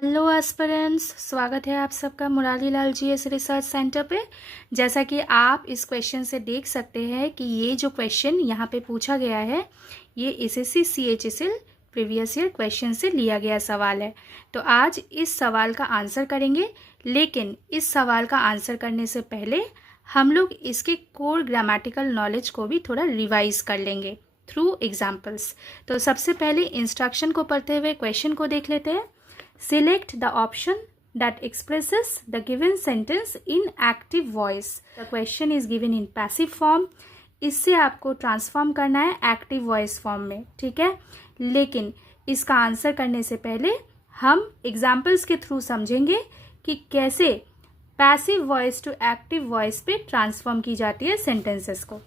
Hello aspirants, स्वागत है आप सबका Murari Lal GS research centre पे। जैसा कि आप इस क्वेश्चन से देख सकते हैं कि ये जो क्वेश्चन यहाँ पे पूछा गया है ये SSC CHSL previous year question से लिया गया सवाल है। तो आज इस सवाल का आंसर करेंगे, लेकिन इस सवाल का आंसर करने से पहले हम लोग इसके कोर ग्रामेटिकल नॉलेज को भी थोड़ा रिवाइज कर लेंगे थ्रू एग्जाम्पल्स। तो सबसे पहले इंस्ट्रक्शन को पढ़ते हुए क्वेश्चन को देख लेते हैं। Select the option that expresses the given sentence in active voice. The question is given in passive form. इससे आपको ट्रांसफॉर्म करना है एक्टिव वॉइस फॉर्म में, ठीक है। लेकिन इसका आंसर करने से पहले हम एग्जाम्पल्स के थ्रू समझेंगे कि कैसे passive voice to active voice पे ट्रांसफॉर्म की जाती है सेंटेंसेस को।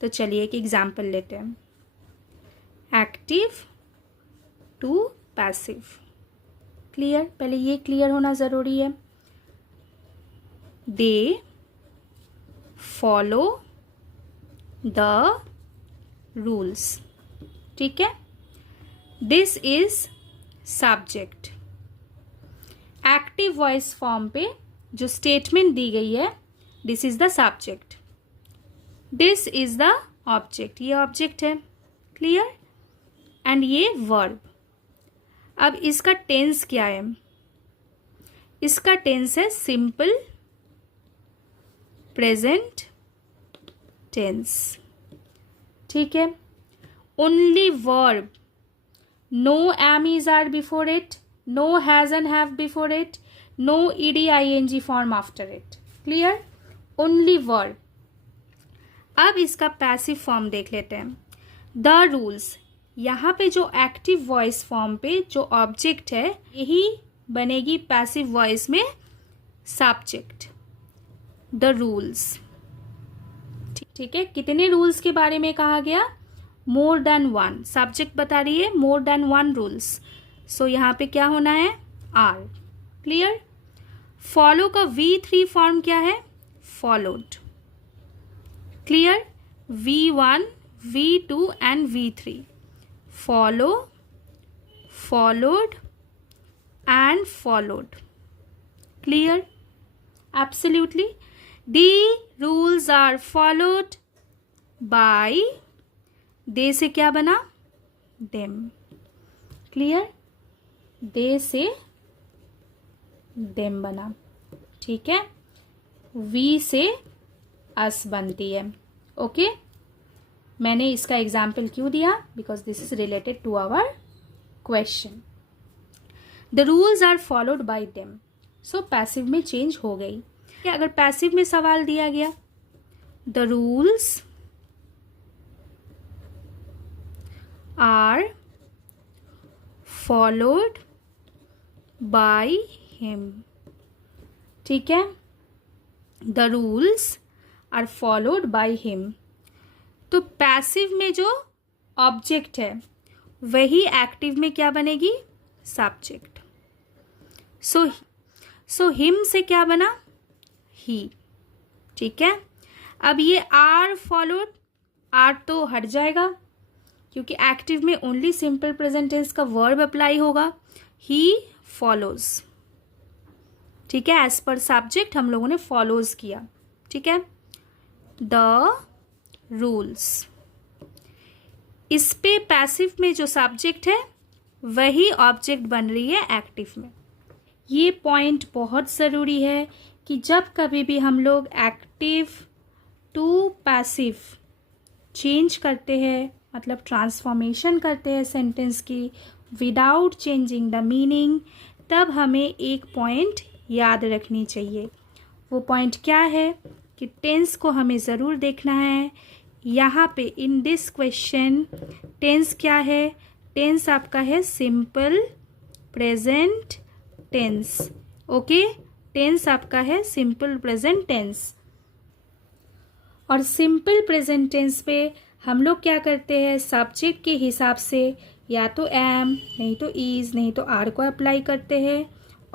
तो चलिए एक एग्जाम्पल लेते हैं। एक्टिव टू पैसिव, क्लियर, पहले ये क्लियर होना ज़रूरी है। दे फॉलो द रूल्स, ठीक है। This is subject. Active voice form पे जो स्टेटमेंट दी गई है, this is the subject, this is the object, ये ऑब्जेक्ट है, क्लियर। एंड ये वर्ब। अब इसका टेंस क्या है? इसका टेंस है सिंपल प्रेजेंट टेंस, ठीक है। Only verb, no am is are before it, no has and have before it, no ED ING form after it, clear. Only verb. अब इसका पैसिव फॉर्म देख लेते हैं। द रूल्स, यहाँ पे जो एक्टिव वॉइस फॉर्म पे जो ऑब्जेक्ट है यही बनेगी पैसिव वॉइस में सब्जेक्ट। द रूल्स, ठीक है। कितने रूल्स के बारे में कहा गया? More than one. सब्जेक्ट बता रही है मोर देन वन रूल्स, सो यहाँ पे क्या होना है? Are, clear. फॉलो का V3 फॉर्म क्या है? Followed, clear. V1, V2 and V3। follow, followed and followed, clear, absolutely. The rules are followed by, they से क्या बना? them, clear। they से them बना, ठीक है। we से us बनती है, ओके। मैंने इसका एग्जाम्पल क्यों दिया? Because this is related to our question. The rules are followed by them, so passive में चेंज हो गई। क्या अगर पैसिव में सवाल दिया गया, the rules are followed by him, ठीक है। The rules are followed by him. तो पैसिव में जो ऑब्जेक्ट है वही एक्टिव में क्या बनेगी? सब्जेक्ट। सो हिम से क्या बना? ही, ठीक है। अब ये आर फॉलोड, आर तो हट जाएगा क्योंकि एक्टिव में ओनली सिंपल प्रेजेंट टेंस का वर्ब अप्लाई होगा। ही फॉलोज, ठीक है। एज पर सब्जेक्ट हम लोगों ने फॉलोज किया, ठीक है। द रूल्स, इस पे पैसिव में जो सब्जेक्ट है वही ऑब्जेक्ट बन रही है एक्टिव में। ये पॉइंट बहुत ज़रूरी है कि जब कभी भी हम लोग एक्टिव टू पैसिव चेंज करते हैं, मतलब ट्रांसफॉर्मेशन करते हैं सेंटेंस की विदाउट चेंजिंग द मीनिंग, तब हमें एक पॉइंट याद रखनी चाहिए। वो पॉइंट क्या है कि टेंस को हमें ज़रूर देखना है। यहाँ पे इन दिस क्वेश्चन टेंस क्या है? टेंस आपका है simple present tense, okay. Tense आपका है सिंपल प्रेजेंट टेंस। और सिंपल प्रेजेंट टेंस पे हम लोग क्या करते हैं? सब्जेक्ट के हिसाब से या तो एम, नहीं तो इज, नहीं तो आर को अप्लाई करते हैं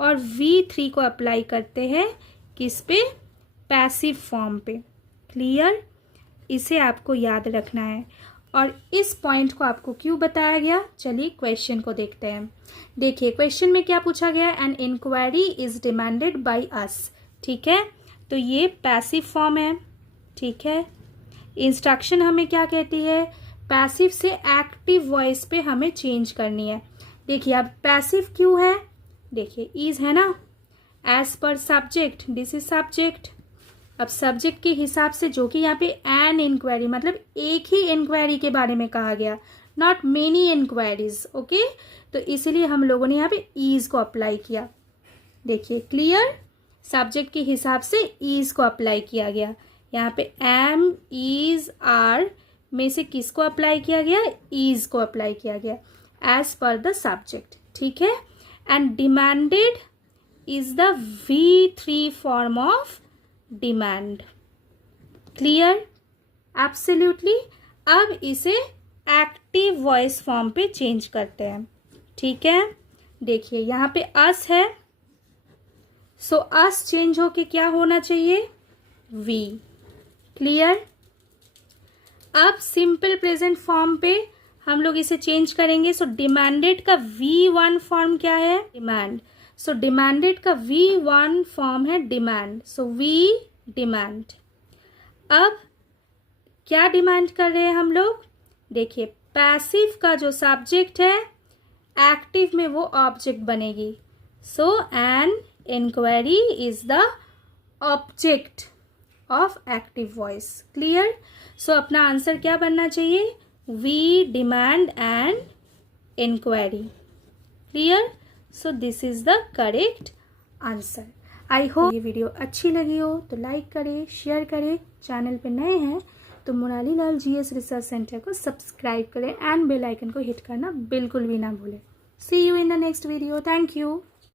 और V3 को अप्लाई करते हैं किस पे? पैसिव फॉर्म पे, क्लियर। इसे आपको याद रखना है। और इस पॉइंट को आपको क्यों बताया गया, चलिए क्वेश्चन को देखते हैं। देखिए क्वेश्चन में क्या पूछा गया, an inquiry is demanded by us, ठीक है, तो ये पैसिव फॉर्म है, ठीक है। इंस्ट्रक्शन हमें क्या कहती है, पैसिव से एक्टिव वॉइस पे हमें चेंज करनी है। देखिए अब पैसिव क्यों है, देखिए इज है ना, as per subject, this is subject. अब सब्जेक्ट के हिसाब से जो कि यहाँ पे एन इंक्वायरी मतलब एक ही इंक्वायरी के बारे में कहा गया, नॉट मेनी इंक्वायरीज, ओके, तो इसलिए हम लोगों ने यहाँ पे ईज को अप्लाई किया। देखिए क्लियर, सब्जेक्ट के हिसाब से ईज को अप्लाई किया गया। यहाँ पे एम इज आर में से किसको अप्लाई किया गया, ईज को अप्लाई किया गया एज पर द सब्जेक्ट, ठीक है। And demanded is the V3 form of demand, clear, absolutely. अब इसे एक्टिव वॉइस फॉर्म पे चेंज करते हैं, ठीक है। देखिए यहाँ पे अस है, सो अस चेंज होके क्या होना चाहिए, वी, क्लियर। अब सिंपल प्रेजेंट फॉर्म पे हम लोग इसे चेंज करेंगे, सो डिमांडेड का V1 फॉर्म क्या है, डिमांड, सो डिमांडेड का V1 फॉर्म है डिमांड, सो वी डिमांड। अब क्या डिमांड कर रहे हैं हम लोग, देखिए पैसिव का जो सब्जेक्ट है एक्टिव में वो ऑब्जेक्ट बनेगी, so an inquiry is the object of active voice, clear. So अपना आंसर क्या बनना चाहिए, we demand an inquiry, clear. So this is the correct answer. I hope ये वीडियो अच्छी लगी हो तो लाइक करें, शेयर करें, चैनल पे नए हैं तो Murari Lal GS research centre को सब्सक्राइब करें एंड बेल आइकन को हिट करना बिल्कुल भी ना भूलें। See you in the next video, thank you.